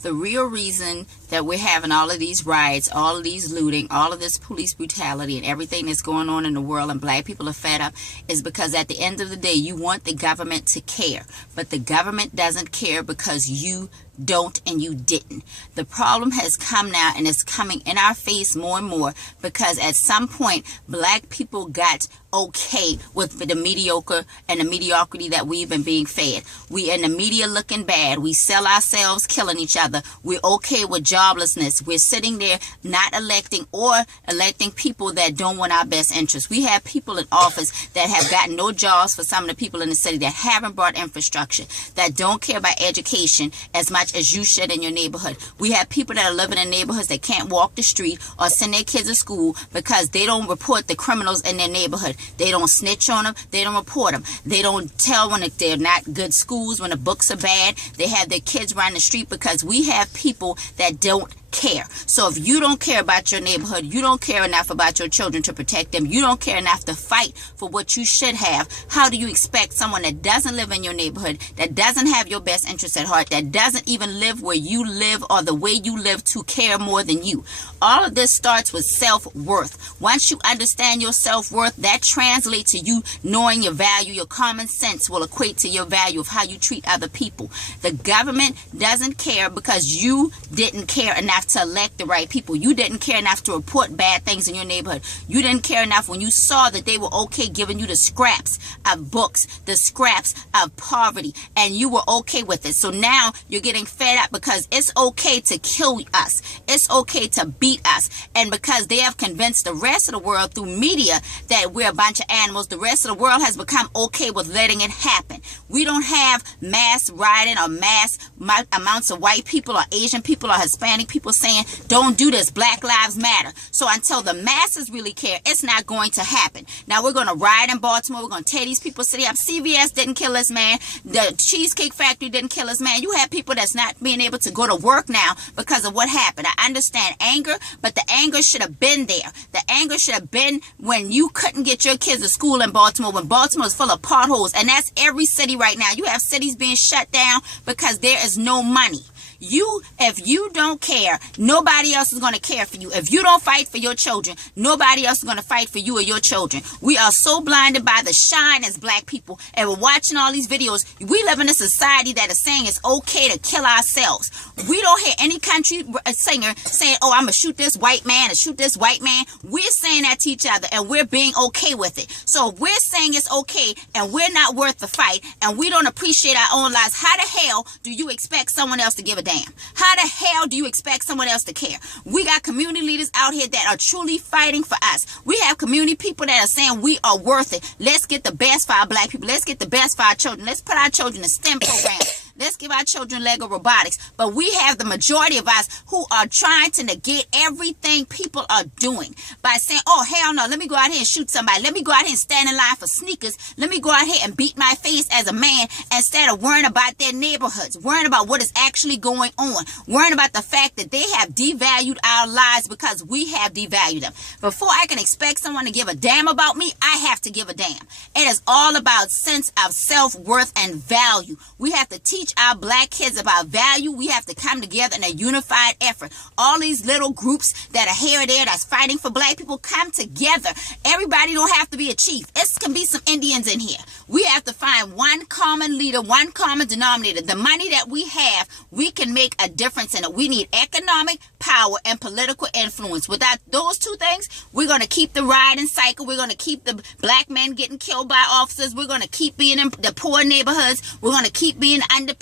The real reason that we're having all of these riots, all of these looting, all of this police brutality and everything that's going on in the world and black people are fed up is because at the end of the day, you want the government to care. But the government doesn't care because you don't and you didn't. The problem has come now, and it's coming in our face more and more because at some point black people got okay with the mediocre and the mediocrity that we've been being fed. We in the media looking bad. We sell ourselves killing each other. We're okay with joblessness. We're sitting there not electing people that don't want our best interests. We have people in office that have gotten no jobs for some of the people in the city, that haven't brought infrastructure, that don't care about education as much as you should in your neighborhood. We have people that are living in neighborhoods that can't walk the street or send their kids to school because they don't report the criminals in their neighborhood. They don't snitch on them. They don't report them. They don't tell when they're not good schools, when the books are bad. They have their kids run the street because we have people that don't care. So if you don't care about your neighborhood, you don't care enough about your children to protect them, you don't care enough to fight for what you should have, how do you expect someone that doesn't live in your neighborhood, that doesn't have your best interests at heart, that doesn't even live where you live or the way you live to care more than you? All of this starts with self-worth. Once you understand your self-worth, that translates to you knowing your value. Your common sense will equate to your value of how you treat other people. The government doesn't care because you didn't care enough to elect the right people. You didn't care enough to report bad things in your neighborhood. You didn't care enough when you saw that they were okay giving you the scraps of books, the scraps of poverty, and you were okay with it. So now you're getting fed up because it's okay to kill us. It's okay to beat us. And because they have convinced the rest of the world through media that we're a bunch of animals, the rest of the world has become okay with letting it happen. We don't have mass rioting or mass amounts of white people or Asian people or Hispanic people saying, don't do this, Black Lives Matter. So until the masses really care, it's not going to happen. Now we're going to riot in Baltimore. We're going to tear these people city up. CVS didn't kill this man. The Cheesecake Factory didn't kill this man. You have people that's not being able to go to work now because of what happened. I understand anger, but the anger should have been there. The anger should have been when you couldn't get your kids to school in Baltimore, when Baltimore is full of potholes, and that's every city right now. You have cities being shut down because there is no money. If you don't care, nobody else is going to care for you. If you don't fight for your children, nobody else is going to fight for you or your children. We are so blinded by the shine as black people, and we're watching all these videos. We live in a society that is saying it's okay to kill ourselves. We don't hear any country singer saying, oh, I'm going to shoot this white man or shoot this white man. We're saying that to each other, and we're being okay with it. So if we're saying it's okay and we're not worth the fight and we don't appreciate our own lives, how the hell do you expect someone else to give a damn? How the hell do you expect someone else to care? We got community leaders out here that are truly fighting for us. We have community people that are saying we are worth it. Let's get the best for our black people. Let's get the best for our children. Let's put our children in STEM programs. Let's give our children Lego robotics. But we have the majority of us who are trying to negate everything people are doing by saying, oh, hell no, let me go out here and shoot somebody. Let me go out here and stand in line for sneakers. Let me go out here and beat my face as a man instead of worrying about their neighborhoods, worrying about what is actually going on, worrying about the fact that they have devalued our lives because we have devalued them. Before I can expect someone to give a damn about me, I have to give a damn. It is all about sense of self-worth and value. We have to teach our black kids about value. We have to come together in a unified effort. All these little groups that are here or there that's fighting for black people, come together. Everybody don't have to be a chief. It can be some Indians in here. We have to find one common leader, one common denominator. The money that we have, we can make a difference in it. We need economic power and political influence. Without those two things, we're going to keep the rioting cycle. We're going to keep the black men getting killed by officers. We're going to keep being in the poor neighborhoods. We're going to keep being underpaid.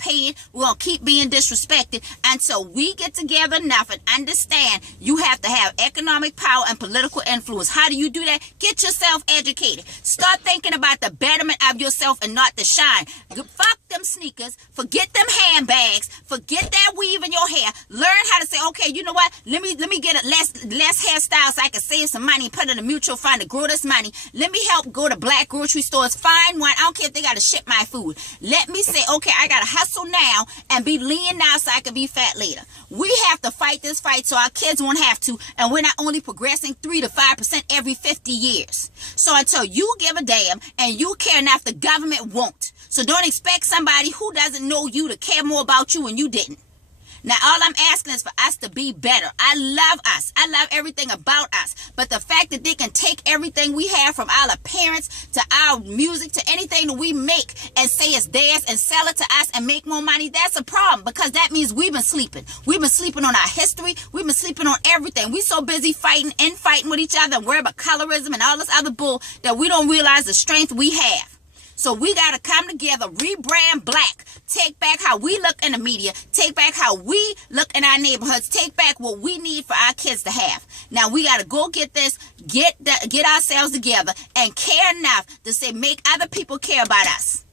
We're going to keep being disrespected. And so we get together enough and understand you have to have economic power and political influence. How do you do that? Get yourself educated. Start thinking about the betterment of yourself and not the shine. Fuck them sneakers. Forget them handbags. Forget that weave in your hair. Learn how to say, okay, you know what? Let me get a less hairstyle so I can save some money and put it in a mutual fund to grow this money. Let me help go to black grocery stores. Find one. I don't care if they got to ship my food. Let me say, okay, I got to hustle now and be lean now so I can be fat later. We have to fight this fight so our kids won't have to, and we're not only progressing 3 to 5% every 50 years. So until you give a damn and you care enough, the government won't. So don't expect somebody who doesn't know you to care more about you when you didn't. Now, all I'm asking is for us to be better. I love us. I love everything about us. But the fact that they can take everything we have, from our appearance to our music to anything that we make, and say it's theirs and sell it to us and make more money, that's a problem, because that means we've been sleeping. We've been sleeping on our history. We've been sleeping on everything. We so busy fighting with each other and worry about colorism and all this other bull that we don't realize the strength we have. So we got to come together, rebrand black, take back how we look in the media, take back how we look in our neighborhoods, take back what we need for our kids to have. Now we got to go get this, get ourselves together and care enough to say, make other people care about us.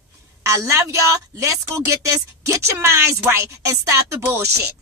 I love y'all. Let's go get this. Get your minds right and stop the bullshit.